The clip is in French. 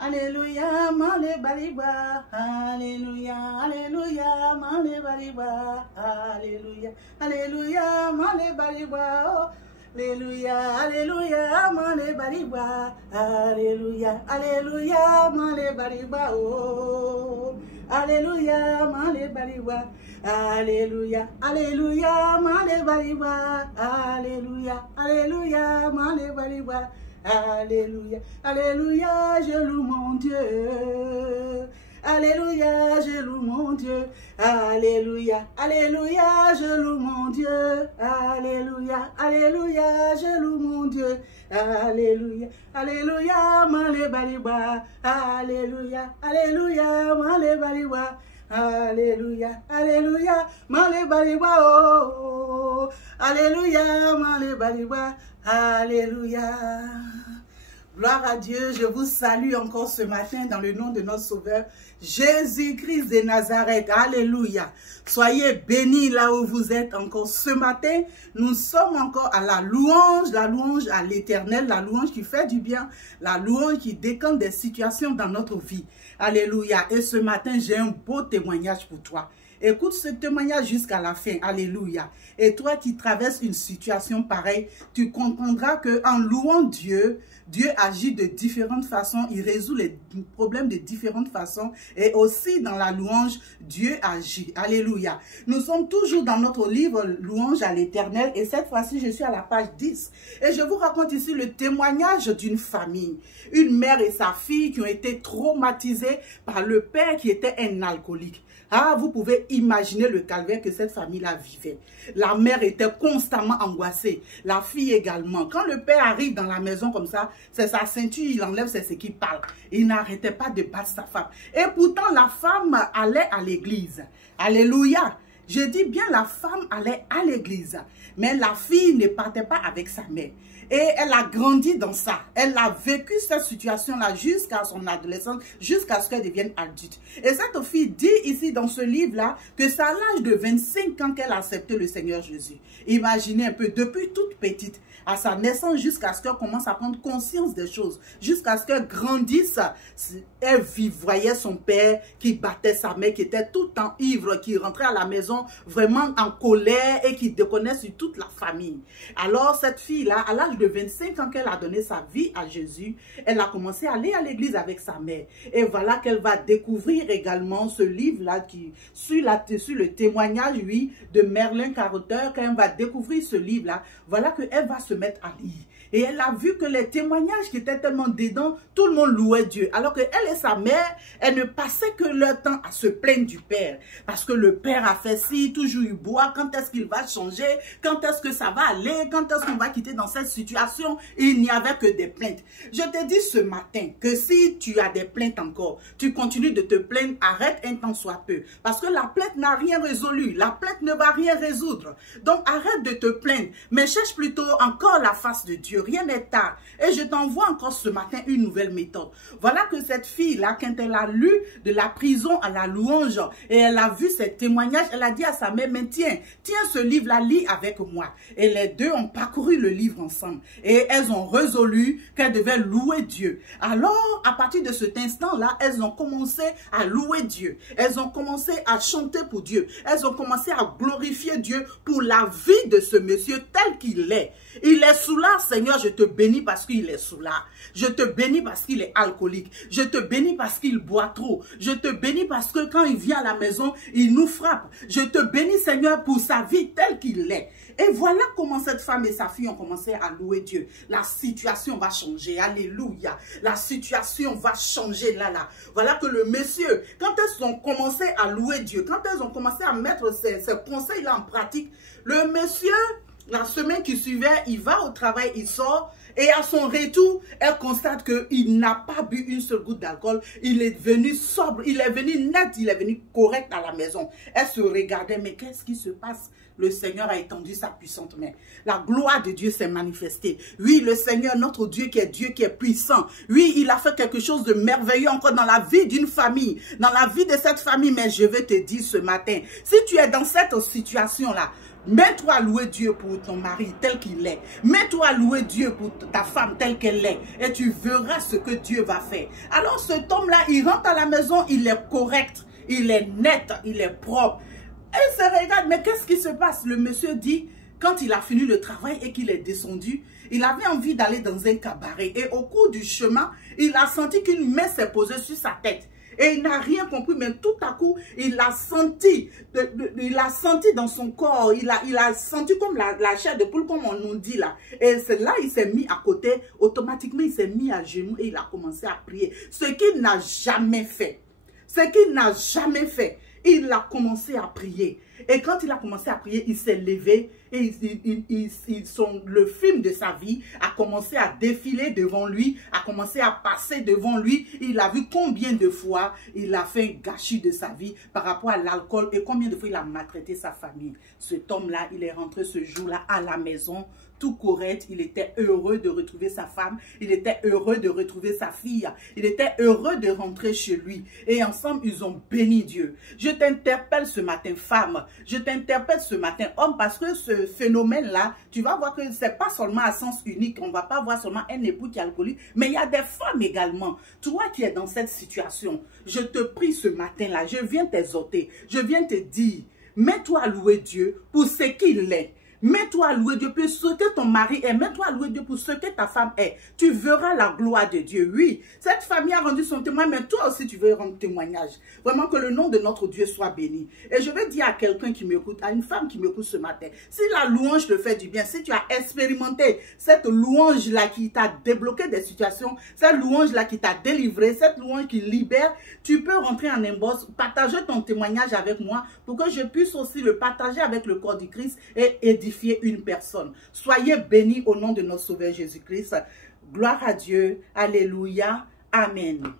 Alléluia, male bariba. Alléluia, alléluia, male bariba. Alléluia, alléluia, male bariba. Oh. Alléluia, alléluia, male bariba. Alléluia, alléluia, male bariba. Oh. Alléluia, male bariba. Alléluia, alléluia, male bariba. Alléluia, alléluia, male bariba. Alléluia, alléluia, je loue mon Dieu. Alléluia, je loue mon Dieu. Alléluia, alléluia, je loue mon Dieu. Alléluia, alléluia, je loue mon Dieu. Alléluia, alléluia, male bariba. Alléluia, alléluia, male bariba. Alléluia, alléluia, male bariba. Oh, alléluia, male bariba. Alléluia. Gloire à Dieu, je vous salue encore ce matin dans le nom de notre Sauveur, Jésus-Christ de Nazareth. Alléluia. Soyez bénis là où vous êtes encore ce matin. Nous sommes encore à la louange à l'Éternel, la louange qui fait du bien, la louange qui décante des situations dans notre vie. Alléluia. Et ce matin, j'ai un beau témoignage pour toi. Écoute ce témoignage jusqu'à la fin. Alléluia. Et toi qui traverses une situation pareille, tu comprendras qu'en louant Dieu, Dieu agit de différentes façons. Il résout les problèmes de différentes façons. Et aussi dans la louange, Dieu agit. Alléluia. Nous sommes toujours dans notre livre Louange à l'Éternel. Et cette fois-ci, je suis à la page 10. Et je vous raconte ici le témoignage d'une famille. Une mère et sa fille qui ont été traumatisées par le père qui était un alcoolique. Ah, vous pouvez imaginer le calvaire que cette famille-là vivait. La mère était constamment angoissée. La fille également. Quand le père arrive dans la maison comme ça, c'est sa ceinture, il enlève, c'est ce qu'il parle. Il n'arrêtait pas de battre sa femme. Et pourtant, la femme allait à l'église. Alléluia. Je dis bien la femme allait à l'église. Mais la fille ne partait pas avec sa mère. Et elle a grandi dans ça. Elle a vécu cette situation-là jusqu'à son adolescence, jusqu'à ce qu'elle devienne adulte. Et cette fille dit ici dans ce livre-là que c'est à l'âge de 25 ans qu'elle a accepté le Seigneur Jésus. Imaginez un peu, depuis toute petite, à sa naissance jusqu'à ce qu'elle commence à prendre conscience des choses, jusqu'à ce qu'elle grandisse. Elle voyait son père qui battait sa mère, qui était tout le temps ivre, qui rentrait à la maison vraiment en colère et qui déconnait sur toute la famille. Alors cette fille-là, à l'âge de 25 ans qu'elle a donné sa vie à Jésus, elle a commencé à aller à l'église avec sa mère. Et voilà qu'elle va découvrir également ce livre-là qui suit le témoignage, oui, de Merlin Carothers. Quand elle va découvrir ce livre-là, voilà qu'elle va se mettre à lire. Et elle a vu que les témoignages qui étaient tellement dedans, tout le monde louait Dieu. Alors qu'elle et sa mère, elles ne passaient que leur temps à se plaindre du père. Parce que le père a fait ci, toujours il boit, quand est-ce qu'il va changer, quand est-ce que ça va aller, quand est-ce qu'on va quitter dans cette situation. Il n'y avait que des plaintes. Je te dis ce matin que si tu as des plaintes encore, tu continues de te plaindre, arrête un temps soit peu. Parce que la plainte n'a rien résolu. La plainte ne va rien résoudre. Donc arrête de te plaindre, mais cherche plutôt encore la face de Dieu. Rien n'est tard. Et je t'envoie encore ce matin une nouvelle méthode. Voilà que cette fille-là, quand elle a lu de la prison à la louange, et elle a vu ces témoignages, elle a dit à sa mère, mais tiens ce livre-là, lis avec moi. Et les deux ont parcouru le livre ensemble. Et elles ont résolu qu'elles devaient louer Dieu. Alors, à partir de cet instant-là, elles ont commencé à louer Dieu. Elles ont commencé à chanter pour Dieu. Elles ont commencé à glorifier Dieu pour la vie de ce monsieur tel qu'il est. Il est sous là, Seigneur, je te bénis parce qu'il est sous là. Je te bénis parce qu'il est alcoolique. Je te bénis parce qu'il boit trop. Je te bénis parce que quand il vient à la maison, il nous frappe. Je te bénis, Seigneur, pour sa vie telle qu'il est. Et voilà comment cette femme et sa fille ont commencé à louer Dieu. La situation va changer. Alléluia. La situation va changer là. Voilà que le monsieur, quand elles ont commencé à louer Dieu, quand elles ont commencé à mettre ces conseils-là en pratique, le monsieur, la semaine qui suivait, il va au travail, il sort. Et à son retour, elle constate qu'il n'a pas bu une seule goutte d'alcool. Il est venu sobre, il est venu net, il est venu correct à la maison. Elle se regardait, mais qu'est-ce qui se passe? Le Seigneur a étendu sa puissante main. La gloire de Dieu s'est manifestée. Oui, le Seigneur, notre Dieu qui est puissant. Oui, il a fait quelque chose de merveilleux encore dans la vie d'une famille, dans la vie de cette famille. Mais je vais te dire ce matin, si tu es dans cette situation-là, Mets-toi à louer Dieu pour ton mari tel qu'il est. Mets-toi à louer Dieu pour ta femme telle qu'elle est. Et tu verras ce que Dieu va faire. Alors cet homme-là, il rentre à la maison, il est correct, il est net, il est propre. Et il se regarde, mais qu'est-ce qui se passe? Le monsieur dit, quand il a fini le travail et qu'il est descendu, il avait envie d'aller dans un cabaret. Et au cours du chemin, il a senti qu'une main s'est posée sur sa tête. Et il n'a rien compris, mais tout à coup, il a senti dans son corps, il a senti comme la chair de poule, comme on nous dit là. Et c'est là, il s'est mis à côté, automatiquement, il s'est mis à genoux et il a commencé à prier. Ce qu'il n'a jamais fait. Ce qu'il n'a jamais fait. Il a commencé à prier. Et quand il a commencé à prier, il s'est levé et le film de sa vie a commencé à défiler devant lui, a commencé à passer devant lui. Il a vu combien de fois il a fait un gâchis de sa vie par rapport à l'alcool et combien de fois il a maltraité sa famille. Cet homme-là, il est rentré ce jour-là à la maison, tout correct. Il était heureux de retrouver sa femme. Il était heureux de retrouver sa fille. Il était heureux de rentrer chez lui. Et ensemble, ils ont béni Dieu. Je t'interpelle ce matin, femme. Je t'interpelle ce matin, homme, parce que ce phénomène-là, tu vas voir que c'est pas seulement à sens unique. On va pas voir seulement un époux qui est alcoolique, mais il y a des femmes également. Toi qui es dans cette situation, je te prie ce matin-là, je viens t'exhorter, je viens te dire, mets-toi à louer Dieu pour ce qu'il est. Mets-toi à louer Dieu pour ce que ton mari est. Mets-toi à louer Dieu pour ce que ta femme est. Tu verras la gloire de Dieu. Oui, cette famille a rendu son témoin, mais toi aussi tu veux rendre témoignage. Vraiment que le nom de notre Dieu soit béni. Et je vais dire à quelqu'un qui m'écoute, à une femme qui m'écoute ce matin, si la louange te fait du bien, si tu as expérimenté cette louange-là qui t'a débloqué des situations, cette louange-là qui t'a délivré, cette louange qui libère, tu peux rentrer en inbox, partager ton témoignage avec moi pour que je puisse aussi le partager avec le corps du Christ et édifier une personne. Soyez bénis au nom de notre Sauveur Jésus-Christ. Gloire à Dieu. Alléluia. Amen.